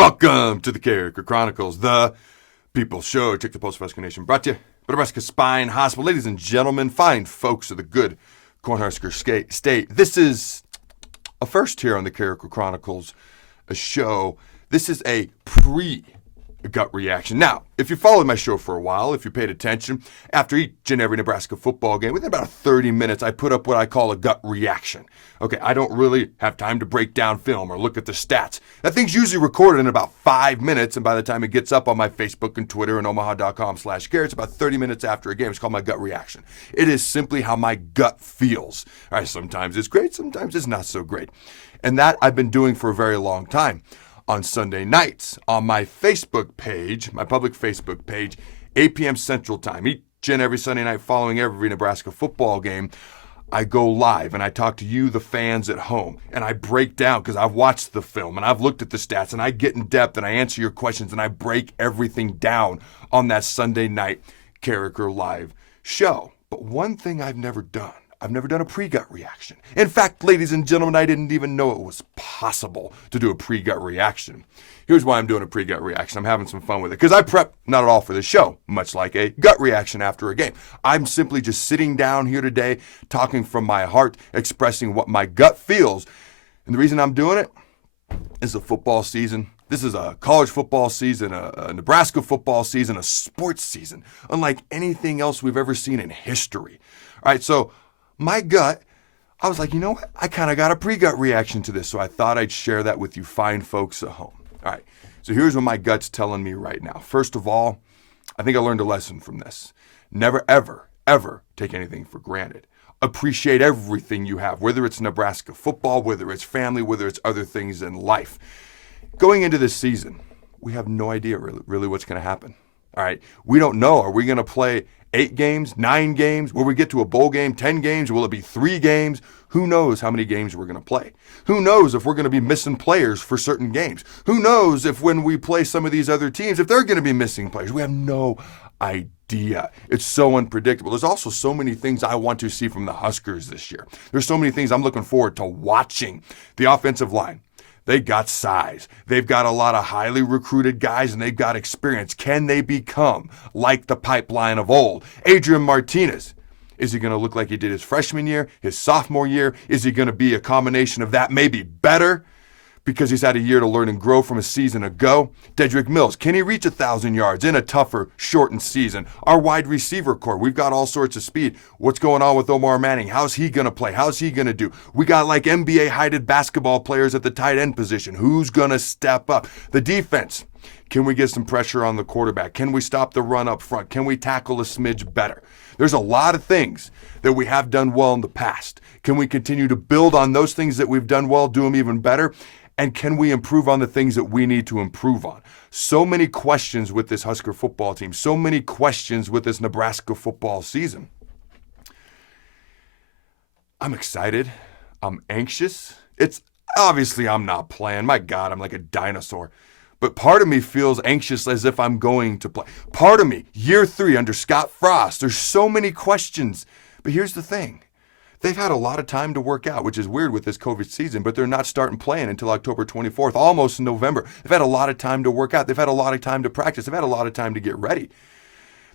Welcome to the Carriker Chronicles, the People's Show. Check the Post for Husker Nation. Brought to you by Nebraska Spine Hospital. Ladies and gentlemen, fine folks of the good Cornhusker State. This is a first here on the Carriker Chronicles show. This is a pre-gut reaction. Now, if you followed my show for a while, if you paid attention, after each and every Nebraska football game, within about 30 minutes, I put up what I call a gut reaction. Okay, I don't really have time to break down film or look at the stats. That thing's usually recorded in about 5 minutes, and by the time it gets up on my Facebook and Twitter and omaha.com/care, it's about 30 minutes after a game. It's called my gut reaction. It is simply how my gut feels. All right, sometimes it's great, sometimes it's not so great. And that I've been doing for a very long time. On Sunday nights, on my Facebook page, my public Facebook page, 8 p.m. Central Time, each and every Sunday night following every Nebraska football game, I go live and I talk to you, the fans at home, and I break down because I've watched the film and I've looked at the stats and I get in depth and I answer your questions and I break everything down on that Sunday night Carriker Live show. But one thing I've never done a pre-gut reaction. In fact, ladies and gentlemen, I didn't even know it was possible to do a pre-gut reaction. Here's why I'm doing a pre-gut reaction. I'm having some fun with it because I prep not at all for the show, much like a gut reaction after a game. I'm simply just sitting down here today, talking from my heart, expressing what my gut feels. And the reason I'm doing it is the football season. This is a college football season, a Nebraska football season, a sports season, unlike anything else we've ever seen in history. All right, so my gut, I was like, you know what? I kind of got a pre-gut reaction to this, so I thought I'd share that with you fine folks at home. All right, so here's what my gut's telling me right now. First of all, I think I learned a lesson from this. Never, ever, ever take anything for granted. Appreciate everything you have, whether it's Nebraska football, whether it's family, whether it's other things in life. Going into this season, we have no idea really what's going to happen. All right, we don't know. Are we going to play 8 games, 9 games? Will we get to a bowl game, 10 games? Will it be 3 games? Who knows how many games we're going to play? Who knows if we're going to be missing players for certain games? Who knows if when we play some of these other teams, if they're going to be missing players? We have no idea. It's so unpredictable. There's also so many things I want to see from the Huskers this year. There's so many things I'm looking forward to watching. The offensive line. They got size. They've got a lot of highly recruited guys, and they've got experience. Can they become like the pipeline of old? Adrian Martinez, is he going to look like he did his freshman year, his sophomore year? Is he going to be a combination of that, maybe better, because he's had a year to learn and grow from a season ago? Dedrick Mills, can he reach 1,000 yards in a tougher, shortened season? Our wide receiver core, we've got all sorts of speed. What's going on with Omar Manning? How's he going to play? How's he going to do? We got like NBA-heighted basketball players at the tight end position. Who's going to step up? The defense, can we get some pressure on the quarterback? Can we stop the run up front? Can we tackle a smidge better? There's a lot of things that we have done well in the past. Can we continue to build on those things that we've done well, do them even better? And can we improve on the things that we need to improve on? So many questions with this Husker football team. So many questions with this Nebraska football season. I'm excited. I'm anxious. It's obviously I'm not playing. My God, I'm like a dinosaur. But part of me feels anxious as if I'm going to play. Part of me, year 3 under Scott Frost, there's so many questions. But here's the thing. They've had a lot of time to work out, which is weird with this COVID season, but they're not starting playing until October 24th, almost in November. They've had a lot of time to work out. They've had a lot of time to practice. They've had a lot of time to get ready.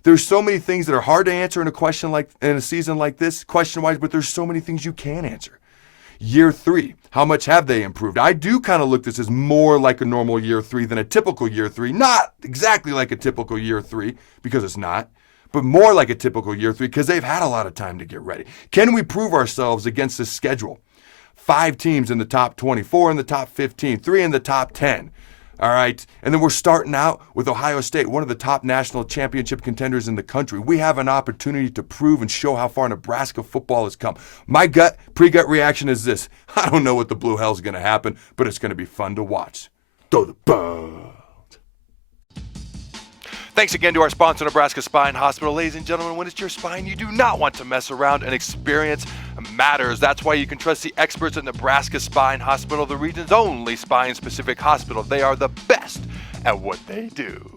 There's so many things that are hard to answer in a season like this, question-wise, but there's so many things you can answer. Year 3, how much have they improved? I do kind of look this as more like a normal year 3 than a typical year 3. Not exactly like a typical year 3, because it's not, but more like a typical year 3 because they've had a lot of time to get ready. Can we prove ourselves against this schedule? 5 teams in the top 20, 4 in the top 15, 3 in the top 10. All right, and then we're starting out with Ohio State, one of the top national championship contenders in the country. We have an opportunity to prove and show how far Nebraska football has come. My pre-gut reaction is this. I don't know what the blue hell's going to happen, but it's going to be fun to watch. Throw the ball. Thanks again to our sponsor, Nebraska Spine Hospital. Ladies and gentlemen, when it's your spine, you do not want to mess around, and experience matters. That's why you can trust the experts at Nebraska Spine Hospital, the region's only spine-specific hospital. They are the best at what they do.